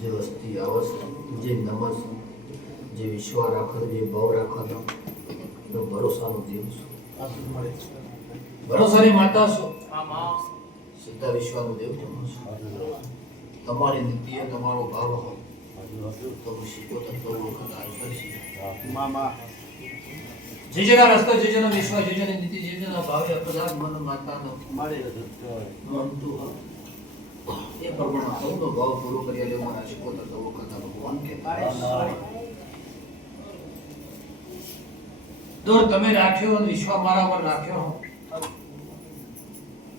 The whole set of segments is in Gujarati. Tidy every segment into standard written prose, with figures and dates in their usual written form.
જે વસ્તી આવશે, જે નમસ, જે વિશ્વ રાખો, જે ભાવ રાખો, તો ભરોસાનો દેવ છું. ભરોસાની માતા છું. સીધા વિશ્વનો દેવ છું. તમારી નીતિ તમારો ભાવ હો તો શીખો તો વખત આવી કરશે. જે જેના રસ્તા, જે જેના વિશ્વ, જે જેની નીતિ, જે જેના ભાવે અપદાર્થ મન માતાનો મનતું એ પ્રમાણે સૌનો ભાવ પૂરો કરી લેવો. મારા શીખો તો વખત ભગવાન કે દોર તમે રાખ્યો અને વિશ્વ મારા પર રાખ્યો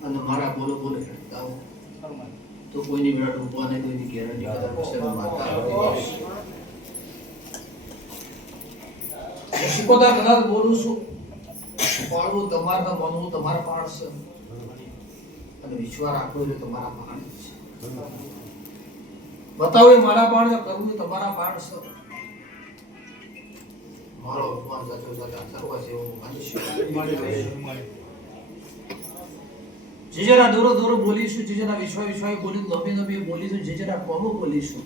અને મારા બોલો બોલે કરતા હો તો કોઈની વિરાટ રૂપવા નહીં, કોઈની ગેરંટી કદાચ વિશે માતા શીખોતા કદાચ બોલું છું પાડવું તમારા મનવું તમારા પાડશે અને વિશ્વ રાખવું એટલે તમારા પાડ છે. બતાવું મારા પાડ કરવું તમારા પાડ છે. મારો અપમાન સાચો સાચા કરવા છે એવું માની છું. જે જરા દૂરો દૂરો બોલીશું, જે જરા વિશ્વ વિશ્વાએ બોલી, નબી નબી બોલીશું, જે જરા કોમો બોલીશું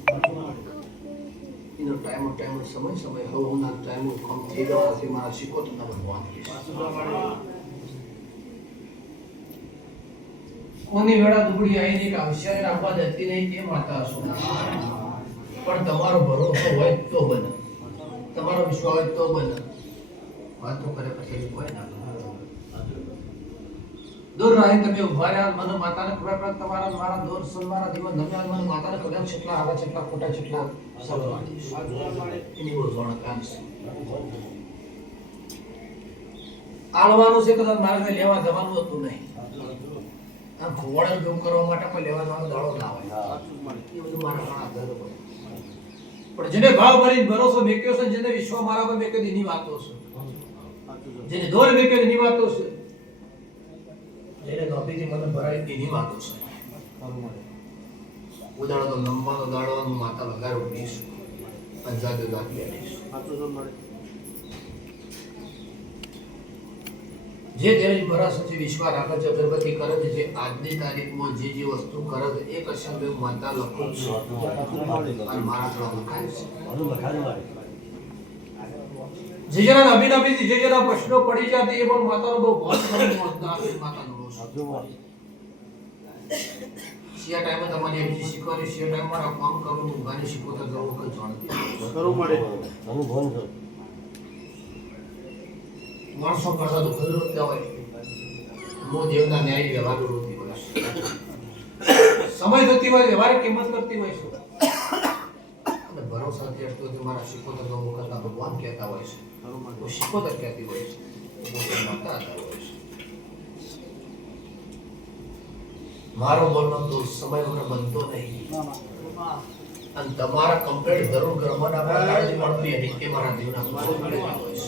એનો ટાઈમ સમય હવના ટાઈમ કમ થઈ ગયો છે. મારા શીખો તો ભગવાન કોની વેળા દુબળી આવી નહીં કે હોશિયારી રાખવા દેતી નહીં તે માતા હશો. પણ તમારો ભરોસો હોય તો બને, તમારો વિશ્વાસ હોય તો બને. વાતો કરે પછી કોઈ ના દૂર રહી તમે ઉભા રહ્યા. મને માતાને ખબર પડે તમારા મારા દોર મારા દીવન ધમ્યા. મને માતાને ખબર છેટલા આવે, છેટલા ખોટા, છેટલા એની બહુ જાણકાર છે. આળવાનું છે કદાચ મારે લેવા જવાનું હતું નહીં. આમ ખોવાડે જોમ કરવા માટે કોઈ લેવા જવાનો દાડો ના હોય. એ બધું મારા ઘણા આધાર હોય. પણ જેને ભાવ ભરીને ભરોસો મેક્યો છે, જેને વિશ્વ મારા પર મેક્યો એની વાતો છે, જેને દોર મેક્યો એની વાતો છે, જેને નોકરીથી મને ભરાય એની વાતો છે. ઉદાડો તો લંબાનો દાડવાનું માતા વગાર ઉઠીશ, પંચાયત દાખલી આવીશ. જે તેની ભરાશ છે, વિશ્વાસ રાખે છે, અગરબત્તી કરે છે, જે આજની તારીખમાં જે વસ્તુ કરે છે એ કશાક માતા લખું છું અને મારા દ્વારા લખાય છે. જે જરા નબી નબી, જે જરા પ્રશ્નો પડી જતી એ પણ માતાનો બહુ ભાવ માતાનો શિયા ટાઈમે તમારી બીજી શીખવાની, શિયા ટાઈમ મારા કામ કરવું ઊંઘાને શીખવતા જવું વખત જાણતી માણસો કરતા તો ખરું રૂપિયા હોય. મો દેવના ન્યાય વ્યવહાર રૂપી હોય. સમય થતી હોય વ્યવહાર કિંમત કરતી હોય છે અને ભરોસાથી અટતો કે મારા શીખવતા જવું વખત ભગવાન કહેતા હોય છે, તો શીખવતા કહેતી હોય છે, માતા હતા હોય છે. મારો બોલનો તો સમય વગર બનતો નહીં અને તમારા કમ્પ્લીટ જરૂર કરવાના કાળજી મળતી હતી કે મારા જીવના હોય છે.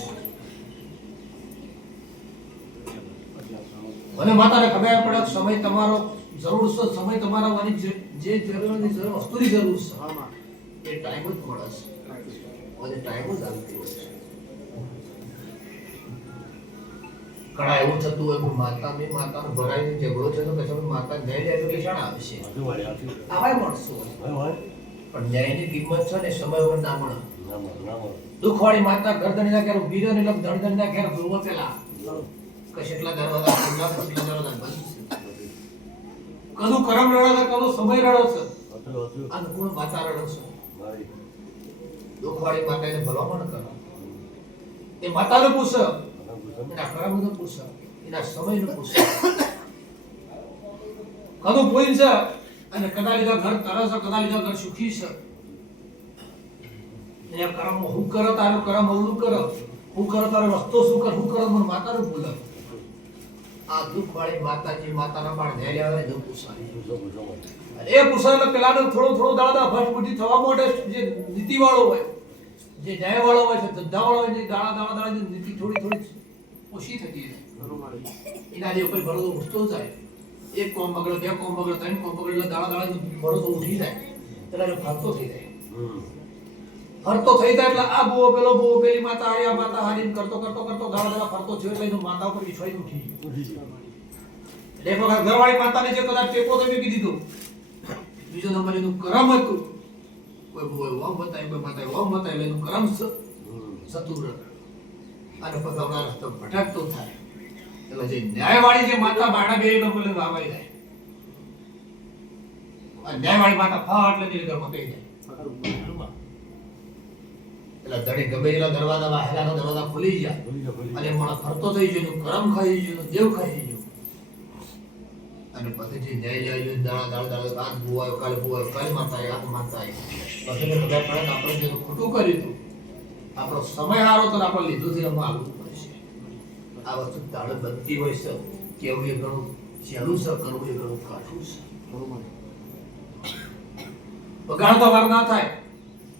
મને માતાને ખબર પડે સમય તમારો જરૂર છે, સમય તમારા જે જરૂરની વસ્તુની જરૂર છે એ ટાઈમ જ મળે છે અને ટાઈમ જ આવતી હોય છે. ઘણા એવું થતું હોય માતાનો ભરાઈને ઝઘડો છે તો પછી માતા ન્યાય લે તો નિશાન આવશે આવાય મળશે પણ ન્યાયની કિંમત છે ને સમય વગર ના મળે. દુઃખવાળી માતા ગરદનીના ઘેર ઉભી રહે ને લગ ધડધડીના ઘેર જોવો પેલા કેટલા દરવાજા ખુલ્લા, કેટલા દરવાજા બંધ છે. કદું કરમ રડો છે, કદું સમય રડો છે, અનુકૂળ માતા રડો છે. દુઃખવાળી માતા એને ભલામણ કરો, એ માતાને પૂછે, એના કરમનું પૂછે, એના સમયનું પૂછે. કદું પોઈ છે અને કદા લીધા ઘર તરસ છે, કદા લીધા ઘર સુખી છે. એ કરમ હું કરો તારું કરમ અવળું કરો, હું કરો તારો રસ્તો શું કર, હું કરો મને માતાનું બોલે. આ દુઃખવાળી માતાજી માતાના બાળ ધ્યાન આવે ને પૂછાય એ પૂછાય પેલાનો થોડો દાડા ફટફટી થવા માટે જે નીતિ વાળો હોય, જે ન્યાય વાળો હોય છે, ધંધા વાળો હોય, જે દાડા નીતિ થોડી ઓછી થતી એના જે કોઈ ભરોસો ઉઠતો જાય. એક કોમ બગડે, બે કોમ બગડે, ત્રણ કોમ બગડે એટલે દાડા ભરોસો ઉઠી જાય એટલે ફરતો થઈ જાય. ફરતો થઈ જાય એટલે આ બહુ પેલો બહુ પેલી માતા હારી, આ માતા હારી કરતો દાડા ફરતો થયો એટલે એનો માતા ઉપર વિશ્વાસ ઉઠી ગયો. એક વખત ઘરવાળી માતાને જે કદાચ ટેકો તો મૂકી દીધો, બીજો નંબર એનું કરમ હતું કોઈ કોઈ ઓમ બતાય કોઈ માતા ઓમ બતાય એનું કર્મ સતુર અને પછી આપણા રસ્તો ભટકતો થાય એટલે જે ન્યાયવાળી જે માતા બાણા બે લોકો વાવાઈ જાય અને ન્યાયવાળી માતા ફાટ એટલે ઘરમાં પી જાય એટલે ધડી ગમે એટલા દરવાજા વાહેલાના દરવાજા ખુલી જાય અને માણસ ફરતો થઈ ગયો કર્મ ખાઈ ગયો દેવ ખાઈ ગયો અને પછી જે ન્યાય જાય દાડા આજ બુવાયો કાલે માતા આજ માતા પછી ખબર પડે આપણે જે ખોટું કર્યું હતું આપણો સમય હારો તો આપણે લીધું છે એમાં આગળ પડશે આ વસ્તુ તાળ બનતી હોય છે કેવું એ ઘણું સહેલું છે કરવું એ ઘણું કાઠું છે બગાડ તો વાર ના થાય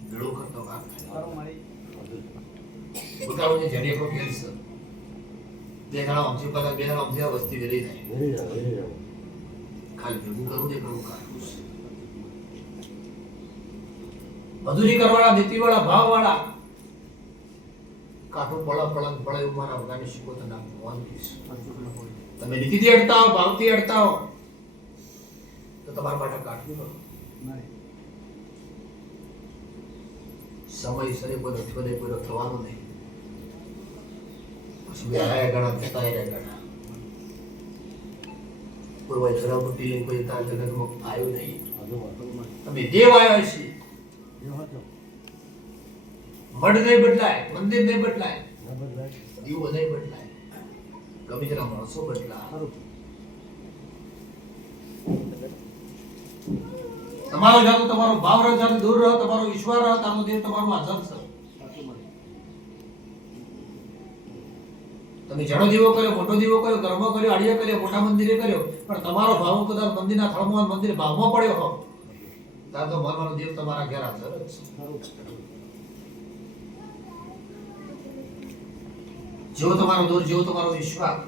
ભેળો કરતો વાર થાય બગાડો જે જડે કો ખેલ છે બે જણા અમથી પાછા બે જણા અમથી વસ્તી વેરી જાય ખાલી ભેગું કરવું એ ઘણું કાઠું છે મજૂરી કરવાળા નીતિવાળા ભાવવાળા કાઠું પળંગ પડે એવું મારા વગાડી શીખો તો નામ ભગવાન કહીશું તમે નીતિથી અડતા હો ભાવથી અડતા હો તો તમારા માટે કાઠું કરો સમયસરે કોઈ અઠવાડે કોઈ થવાનું નહીં પછી બે ગણા થતા ગણા કોઈ ભાઈ ખરાબ પીલી કોઈ તાર જગતમાં આવ્યું નહીં તમે દેવ આવ્યા છે મઢ નહીં બદલાય મંદિર નહીં બદલાય દીવો નહીં બદલાય ગમે તેના માણસો બદલાય તમારો જાતો તમારો ભાવ રહે જાતો દૂર રહો તમારો ઈશ્વર રહો તારો દેવ તમારો હાજર છે તમે જડો દીવો કર્યો મોટો દીવો કર્યો કર્મ કર્યો આડિયા કર્યો મોટા મંદિરે કર્યો પણ તમારો ભાવ કદાચ મંદિરના થળમાં મંદિર ભાવમાં પડ્યો હો તાર તો ભગવાનનો દેવ તમારા ઘેર હાજર જ છે જેવો તમારો દૂર જેવો તમારો વિશ્વાસ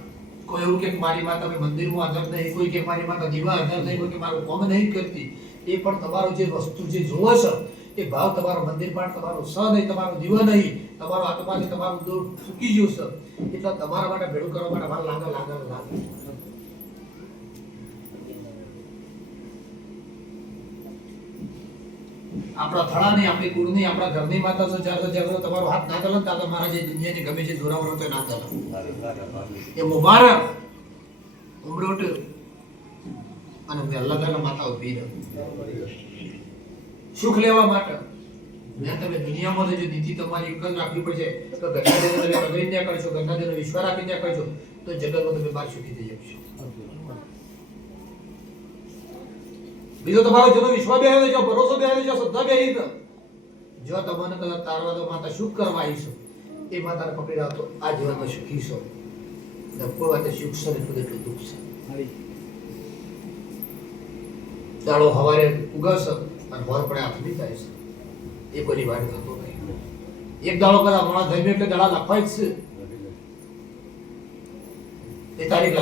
કોઈ એવું કે મારી માતા મેં મંદિરમાં હાજર નહીં કોઈ કે મારી માતા દીવા હાજર નહીં કોઈ કે મારું કોમ નહીં કરતી એ પણ તમારો જે વસ્તુ જે જોવો છે એ ભાવ તમારો મંદિર પણ તમારો સ નહીં તમારો દીવો નહીં તમારો આત્માથી તમારું દૂર ચૂકી ગયું છે એટલે તમારા માટે ભેળું કરવા માટે વાર લાગે આપણા થળાની આપણી કુળની આપણા ઘરની માતા તો જ્યારે તમારો હાથ ના ચાલે તો મારા જે દુનિયાની ગમે છે જોરાવરો તો ના ચાલે એ મુબારક ઉમરોટ અને મેં અલ્લાહ તાલા માતા ઉભી રહે સુખ લેવા માટે મેં તમે દુનિયામાં જો નીતિ તમારી એક જ રાખવી પડશે તો ગંગાદેવ તમે અગ્રી ત્યાં કરશો ગંગાદેવનો વિશ્વાસ રાખી ત્યાં કરશો તો જગતમાં તમે બહાર સુખી થઈ શકશો બીજો તમારો જેનો વિશ્વાસ બેહે જો ભરોસો બેહે જો શ્રદ્ધા બેહે જો તમને કદાચ તારવા તો માતા સુખ કરવા આવી છો એ માતાને પકડી રાખો આ જીવનમાં સુખી છો ને કોઈ વાતે સુખ છે ને કોઈ એટલું દુઃખ છે દાડો હવારે ઉગશે અને ભોર પડે આથમી થાય છે એ કોઈ વાત થતો નહીં એક દાડો કદાચ માણસ ધર્મ એટલે દાડા લખાય જ છે એ તારીખ